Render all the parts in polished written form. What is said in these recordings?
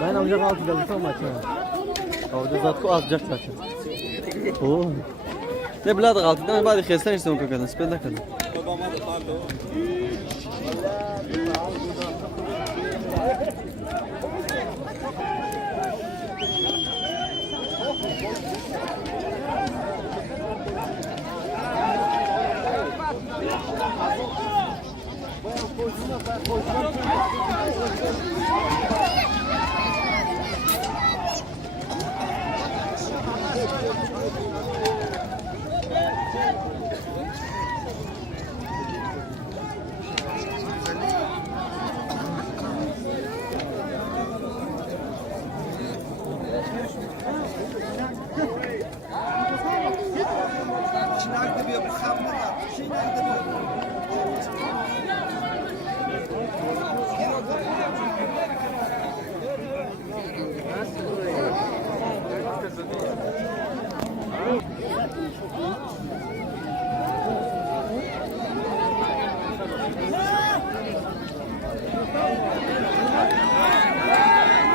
Ben amcam altı geldi maçı. Orada zatku azcak zaten. Oo. Ne biladı altından bari xesten işte o kadar. Spenda kadar.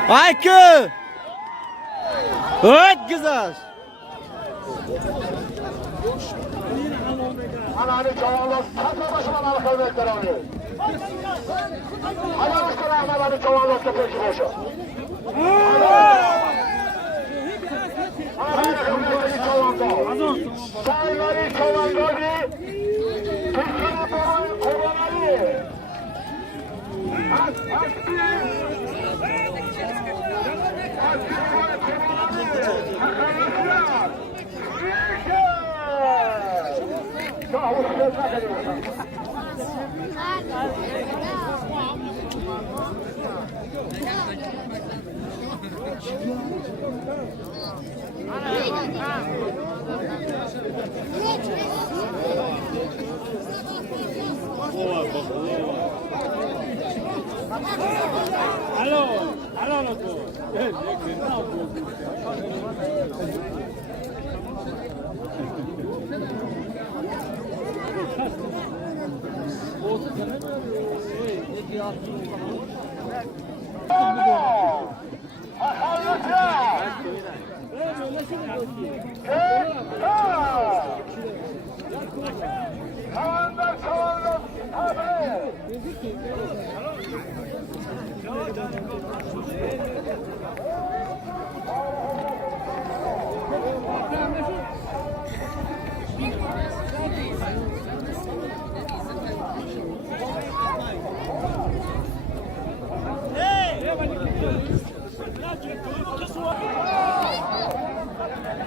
Haykı! Evet güzel. Ananı çoğalır, satma başıma nalı kavvetler alıyor. Ayağını kırağmaları çoğalır, köpek boşu. Ananı kavvetleri çoğalır. Sayıları çoğalır. Türkiye'nin babanı kovanları. Aló, loco.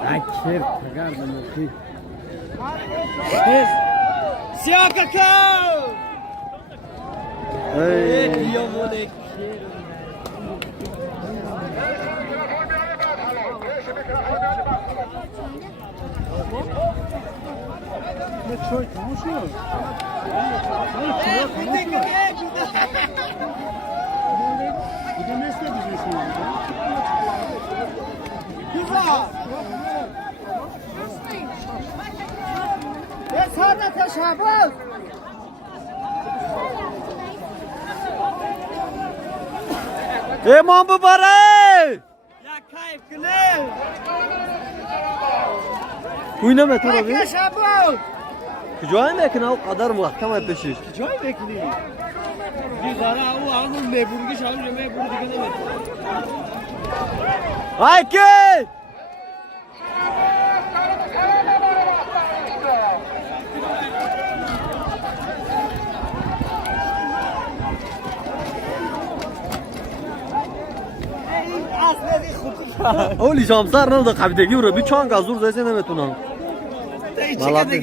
Akşer, pegardım aqui. Senhor Cacau! Ei, eu vou ler. Güzel. Ya sana teşebbüs. Imam mübarek! Ya kayıp gülüm. Oynama Tor abi. Teşebbüs. Kucağına mı yakın o kadar muhakkam yapışır. Joy bekliyor. Güzel o anın meburgu şalım meburgu dikene Hayki! Oli jamsar ne oldu kabideki vura bir çan gaz dur desene metuna. Maladı.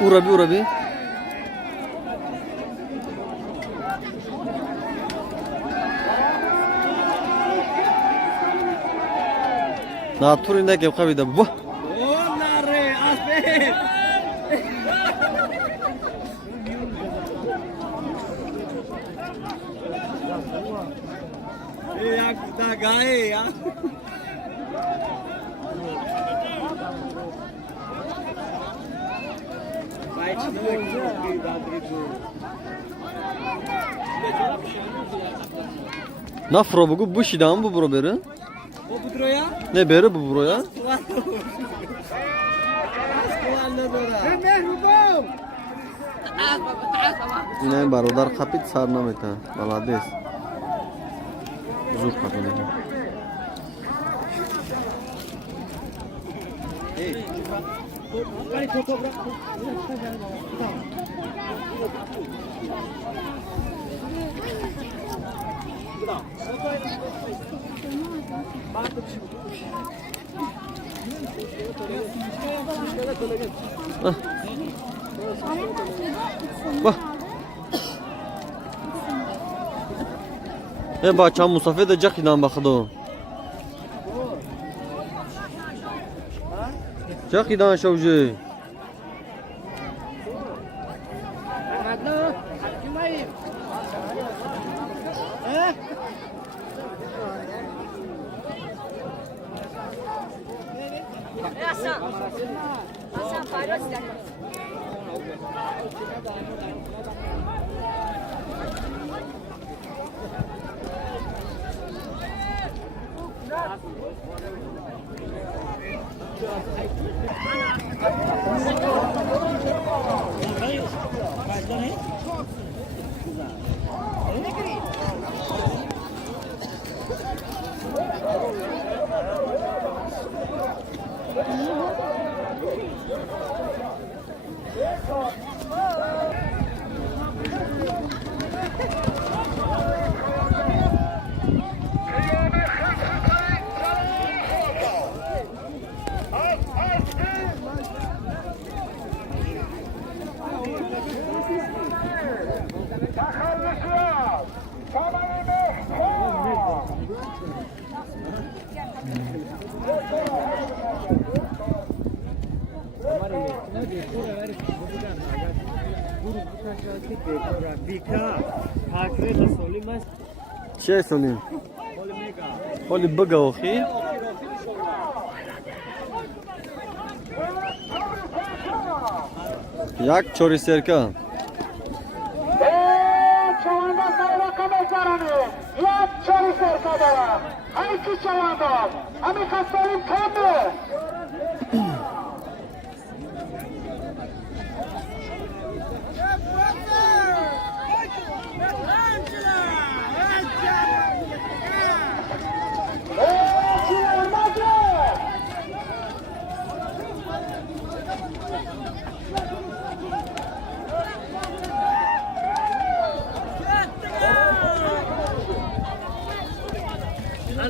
Ura bir. Na turinde ke kabide bu. Onları asbe. Ya da gaye ya. Vai te Nafro bu şidan bu bro beri. O budro ya? Ne beri bu bro ya? Ne barodar kapit sarna meta. Malades. Zor kapine. Bak. Bahçam Mustafa da Jaki'den bakıdı. Jaki'den şovcu. Hasan paylaş sen. Şey söyleyeyim. Oli baga ohi. Yak çori serka. Çavanda sayla kabezarani. Ya çori serkadala. Hayki çavanda. Ami kastalim kandı.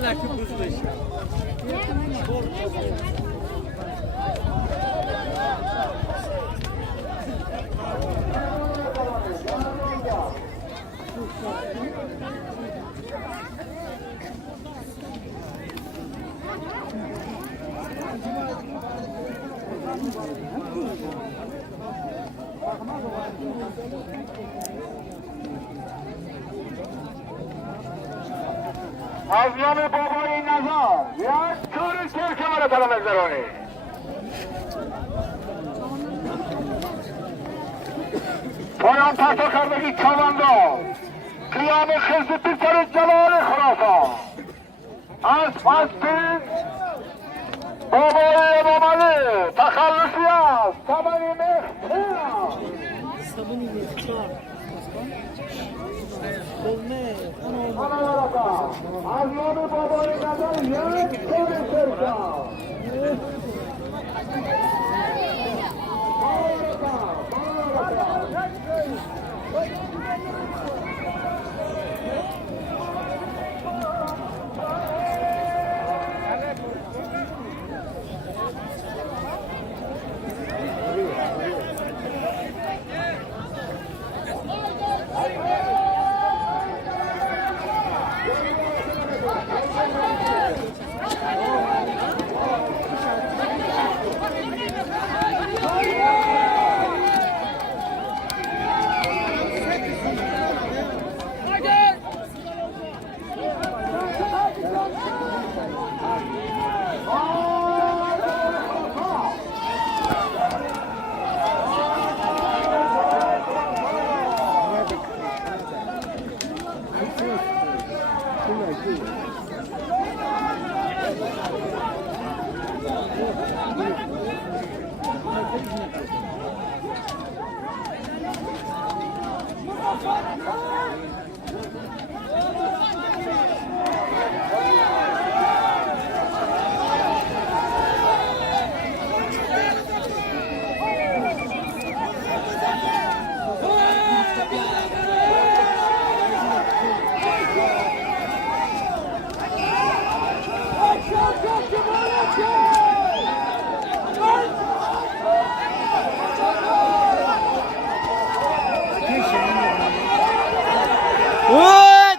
Allah Kıbrıs'ta işte. Azmanı babayı nazar. Ya körü serkemara taramazlar onu. Poyan Tahtakardaki Çalanda. Kıyamı hızlı Türkleri Celali Hırafa. Asfaltın babayı babalı. Takallısı yaz. Tabanı mehter. Azmanı babayı nazar. Ya körü serkemara. What?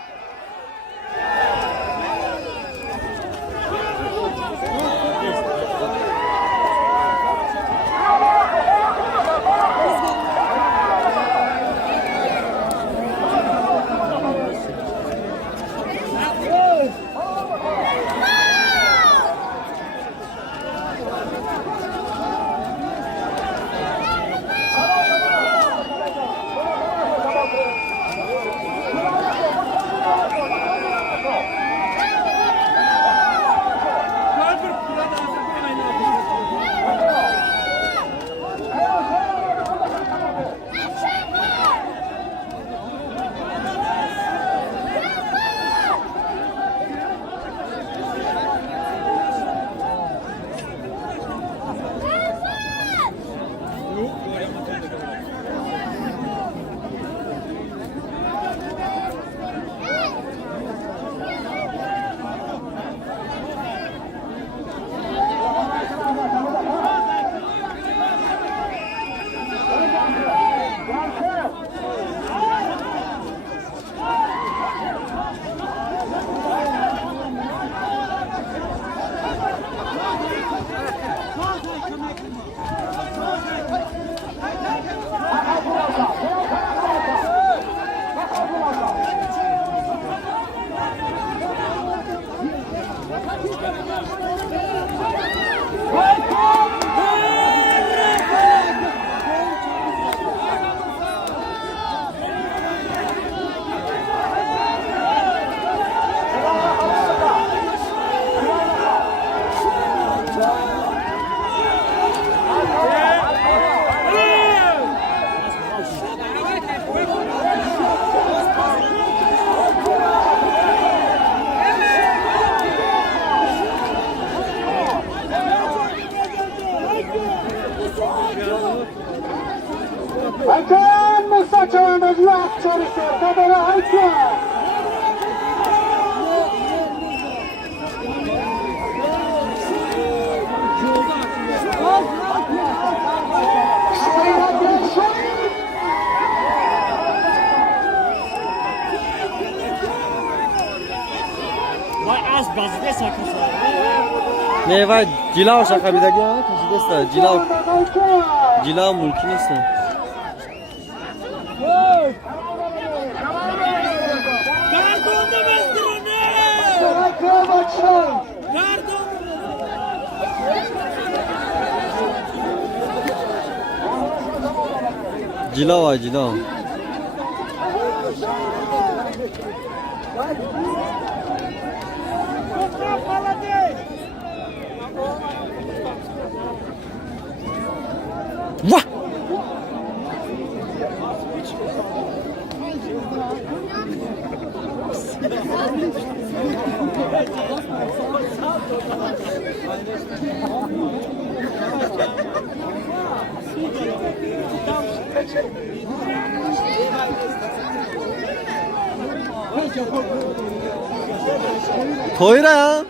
Hakan Musa Çavandacı Akçarısı Kadara Hakan. Vay az bazı sakın. Ne var? Cila şaka bir dakika. Taşı desta. Cila mulki nasıl? Gardonda bastırını! Haykı maçlar. Gardonda! Cila var cila. Vah! Toyra ya.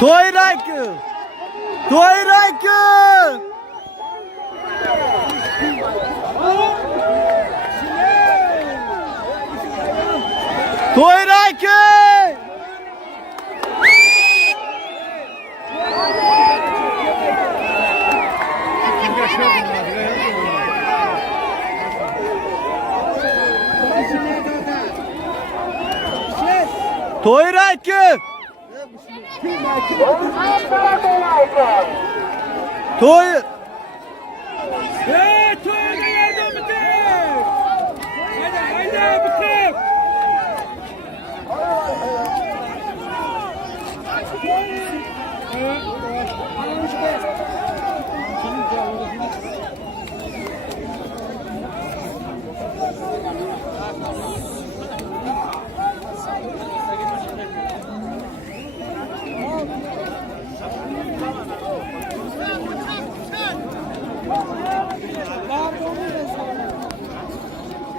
Toyrakı. Toyrakı. Toyrakı. Toyrakı. Toy. Hey, toyuna yardım edin! Haydi bakayım!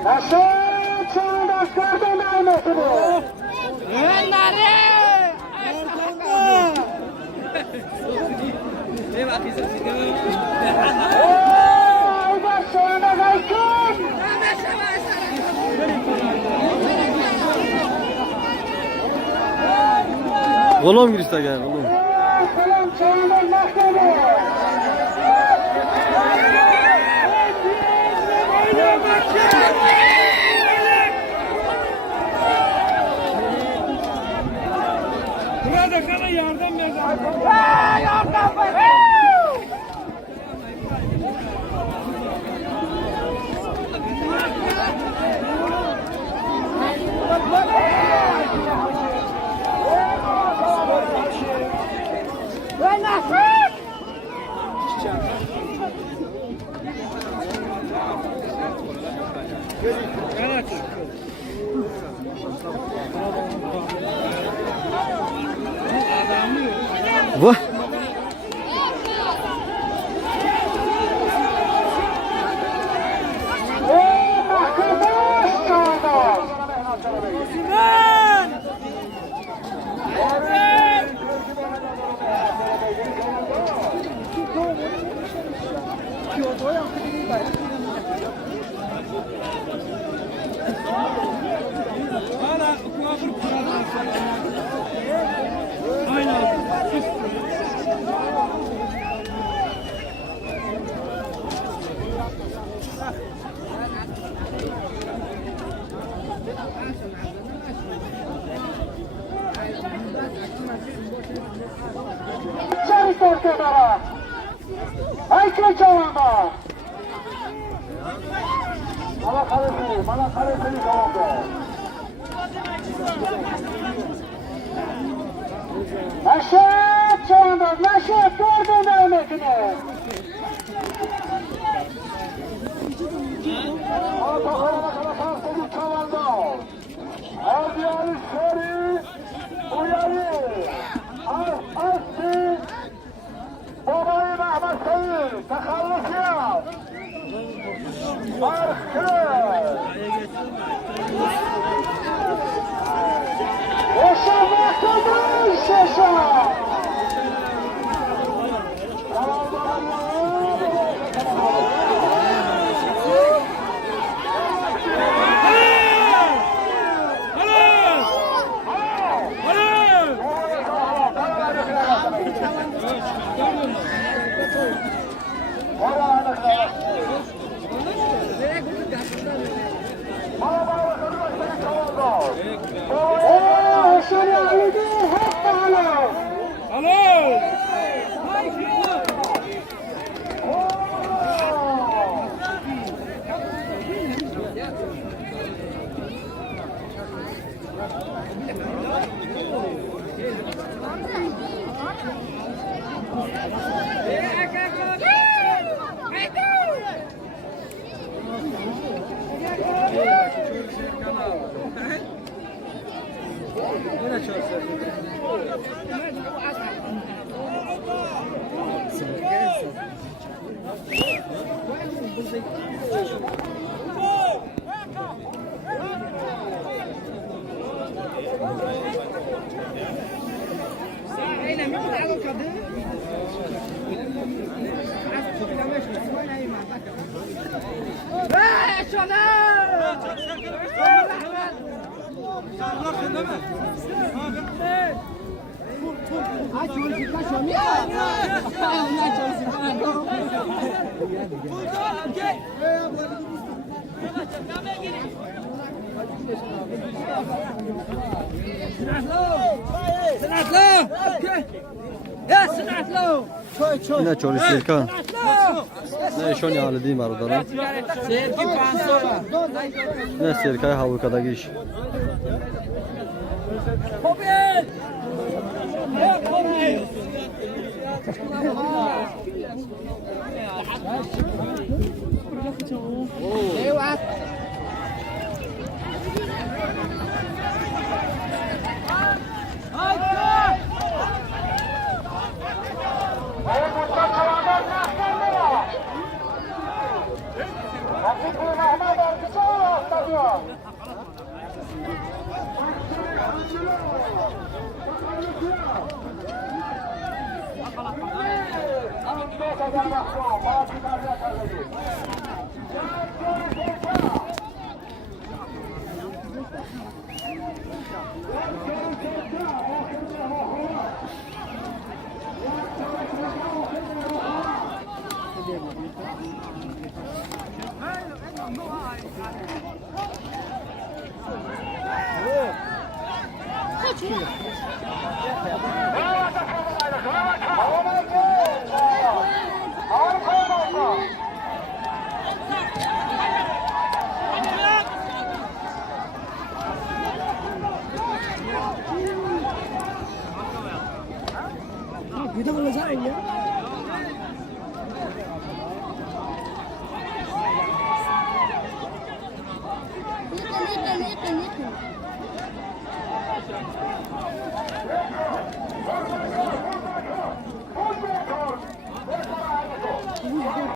Aşağı çağında gördüm Ahmet'ini. Aybaş çağında Haykın. Kolum girişte gel kolum. Selam çağında Mahmut'u. Burada kana yardım ver. Yardım ver. Vah! Çarık ortada. Haykın çağında. Bana kalesini çağında. Naşet çağında. Naşet gördün Ahmet'ini. Atakarına kadar kalsın çağında. Ardiyarı seri. Uyarı. Aslı. Babayı Mehmet Sayın. Takallus ya. Arşı. Yaşamaktadır şaşa. Ne çoğu Serkan. Ne şon yalı değil mi arada lan? Ne Serkay havukadaki iş.